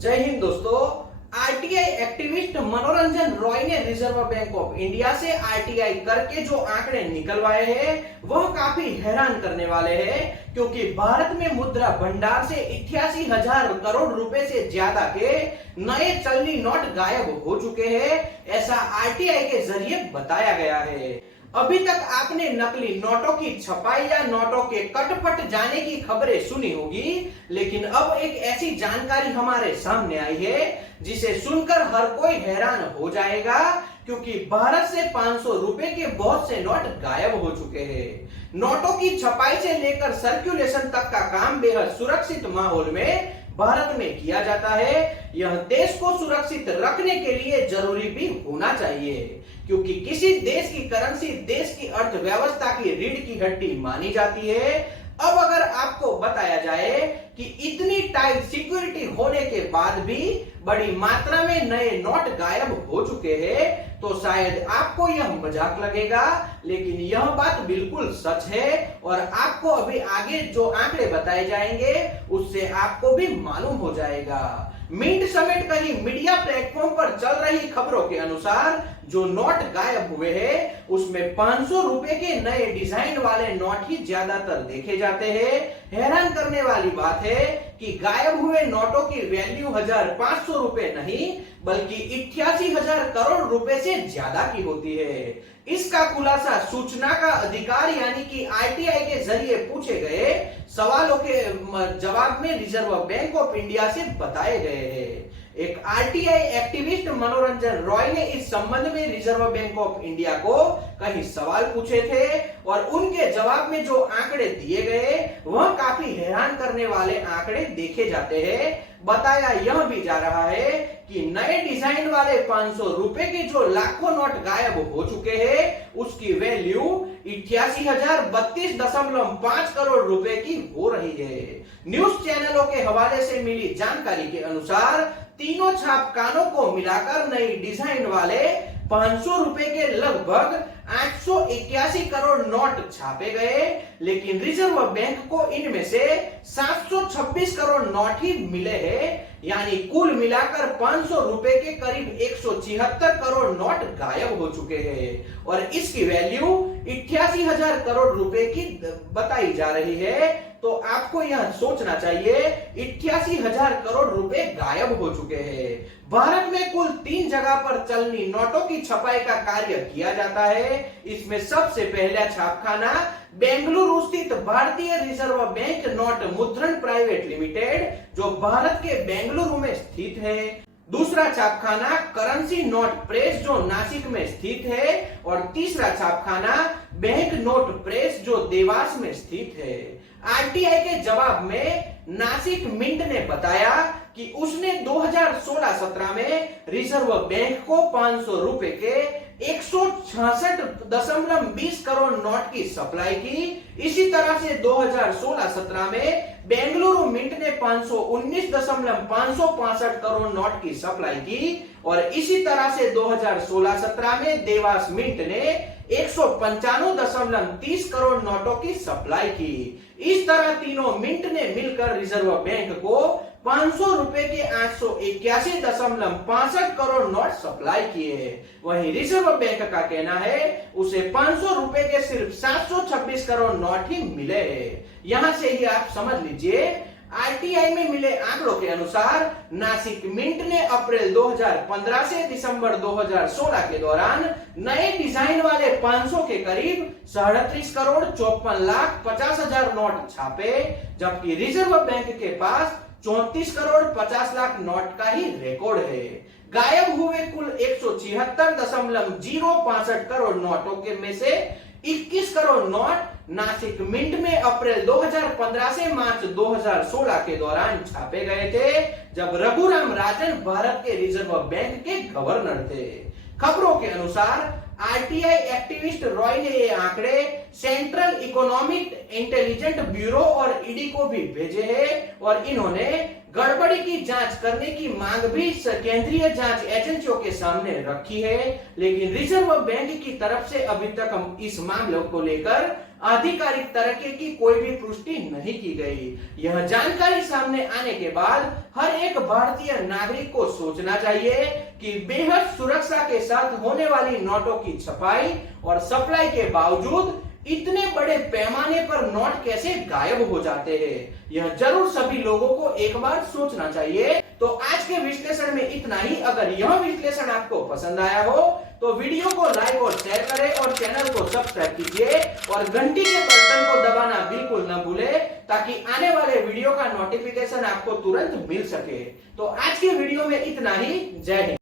जय हिंद दोस्तों। RTI activist मनोरंजन रॉय ने रिजर्व बैंक ऑफ इंडिया से आरटीआई करके जो आंकड़े निकलवाए हैं वह काफी हैरान करने वाले हैं, क्योंकि भारत में मुद्रा भंडार से 88,000 करोड़ रुपए से ज्यादा के नए चलनी नोट गायब हो चुके हैं, ऐसा आरटीआई के जरिए बताया गया है। अभी तक आपने नकली नोटों की छपाई या नोटों के कटपट जाने की खबरें सुनी होगी, लेकिन अब एक ऐसी जानकारी हमारे सामने आई है जिसे सुनकर हर कोई हैरान हो जाएगा, क्योंकि भारत से 500 रुपए के बहुत से नोट गायब हो चुके हैं। नोटों की छपाई से लेकर सर्कुलेशन तक का काम बेहद सुरक्षित माहौल में भारत में किया जाता है। यह देश को सुरक्षित रखने के लिए जरूरी भी होना चाहिए, क्योंकि किसी देश की करेंसी देश की अर्थव्यवस्था की रीढ़ की हड्डी मानी जाती है। अब अगर आपको बताया जाए कि इतनी टाइट सिक्योरिटी होने के बाद भी बड़ी मात्रा में नए नोट गायब हो चुके हैं, तो शायद आपको यह मजाक लगेगा, लेकिन यह बात बिल्कुल सच है। और आपको अभी आगे जो आंकड़े बताए जाएंगे उससे आपको भी मालूम हो जाएगा। मिंट समेत कहीं मीडिया प्लेटफॉर्म पर चल रही खबरों के अनुसार जो नोट गायब हुए हैं उसमें 500 रुपए के नए डिजाइन वाले नोट ही ज्यादातर देखे जाते हैं। हैरान करने वाली बात है कि गायब हुए नोटों की वैल्यू 1,500 रुपए नहीं बल्कि 88,000 करोड़ रुपए से ज्यादा की होती है। इसका खुलासा सूचना का अधिकार यानी कि आरटीआई के जरिए पूछे गए सवालों के जवाब में रिजर्व बैंक ऑफ इंडिया से बताए गए हैं। एक आरटीआई एक्टिविस्ट मनोरंजन रॉय ने इस संबंध में रिजर्व बैंक ऑफ इंडिया को कई सवाल पूछे थे और उनके जवाब में जो आंकड़े दिए गए वह काफी हैरान करने वाले आंकड़े देखे जाते हैं। बताया यह भी जा रहा है कि नए डिजाइन वाले 500 रुपए के जो लाखों नोट गायब हो चुके हैं उसकी वैल्यू 88,032.5 करोड़ रुपए की हो रही है। न्यूज चैनलों के हवाले से मिली जानकारी के अनुसार तीनों छापखानों को मिलाकर नई डिजाइन वाले 500 रुपए के लगभग 881 करोड़ नोट छापे गए, लेकिन रिजर्व बैंक को इनमें से 726 करोड़ नोट ही मिले हैं, यानी कुल मिलाकर 500 रुपए के करीब 176 करोड़ नोट गायब हो चुके हैं और इसकी वैल्यू 88,000 करोड़ रुपए की बताई जा रही है। तो आपको यह सोचना चाहिए 88,000 करोड़ रुपए गायब हो चुके हैं। भारत में कुल 3 जगह पर चलनी नोटों की छपाई का कार्य किया जाता है। इसमें सबसे पहला छापखाना बेंगलुरु स्थित भारतीय रिजर्व बैंक नोट मुद्रण प्राइवेट लिमिटेड जो भारत के बेंगलुरु में स्थित है। दूसरा छापखाना करेंसी नोट प्रेस जो नासिक में स्थित है और तीसरा छापखाना बैंक नोट प्रेस जो देवास में स्थित है। आरटीआई के जवाब में नासिक मिंट ने बताया कि उसने 2016-17 में रिजर्व बैंक को 500 रुपए के 166.20 करोड़ नोट की सप्लाई की। इसी तरह से 2016-17 में बेंगलुरु मिंट ने 519.565 करोड़ नोट की सप्लाई की और इसी तरह से 2016-17 में देवास मिंट ने 195.30 करोड़ नोटों की सप्लाई की। इस तरह तीनों मिंट ने मिलकर रिजर्व बैंक को 500 रुपए के 881.65 करोड़ नोट सप्लाई किए। वहीं रिजर्व बैंक का कहना है उसे 500 रुपए के सिर्फ 726 करोड़ नोट ही मिले हैं। यहां से ही आप समझ लीजिए आरटीआई में मिले आंकड़ों के अनुसार नासिक मिंट ने अप्रैल 2015 से दिसंबर 2016 के दौरान नए डिजाइन वाले 500 के करीब 37,54,50,000 नोट छापे, जबकि रिजर्व बैंक के पास 34,50,00,000 नोट का ही रिकॉर्ड है। गायब हुए कुल 176.065 करोड़ नोटों के में से 21 करोड़ नोट नासिक मिंट में अप्रैल 2015 से मार्च 2016 के दौरान छापे गए थे, जब रघुराम राजन भारत के रिजर्व बैंक के गवर्नर थे। खबरों के अनुसार आरटीआई एक्टिविस्ट रॉय ने ये आंकड़े सेंट्रल इकोनॉमिक इंटेलिजेंस ब्यूरो और ईडी को भी भेजे हैं और इन्होंने गड़बड़ी की जांच करने की मांग भी केंद्रीय जांच एजेंसियों के सामने रखी है, लेकिन रिजर्व बैंक की तरफ से अभी तक हम इस मामले को लेकर आधिकारिक तरीके की कोई भी पुष्टि नहीं की गई। यह जानकारी सामने आने के बाद हर एक भारतीय नागरिक को सोचना चाहिए कि बेहद सुरक्षा के साथ होने वाली नोटों की छपाई और सप्लाई के बावजूद इतने बड़े पैमाने पर नोट कैसे गायब हो जाते हैं, यह जरूर सभी लोगों को एक बार सोचना चाहिए। तो आज के विश्लेषण में इतना ही। अगर यह विश्लेषण आपको पसंद आया हो तो वीडियो को लाइक और शेयर करें और चैनल को सब्सक्राइब कीजिए और घंटी के बटन को दबाना बिल्कुल न भूलें ताकि आने वाले वीडियो का नोटिफिकेशन आपको तुरंत मिल सके। तो आज के वीडियो में इतना ही। जय हिंद।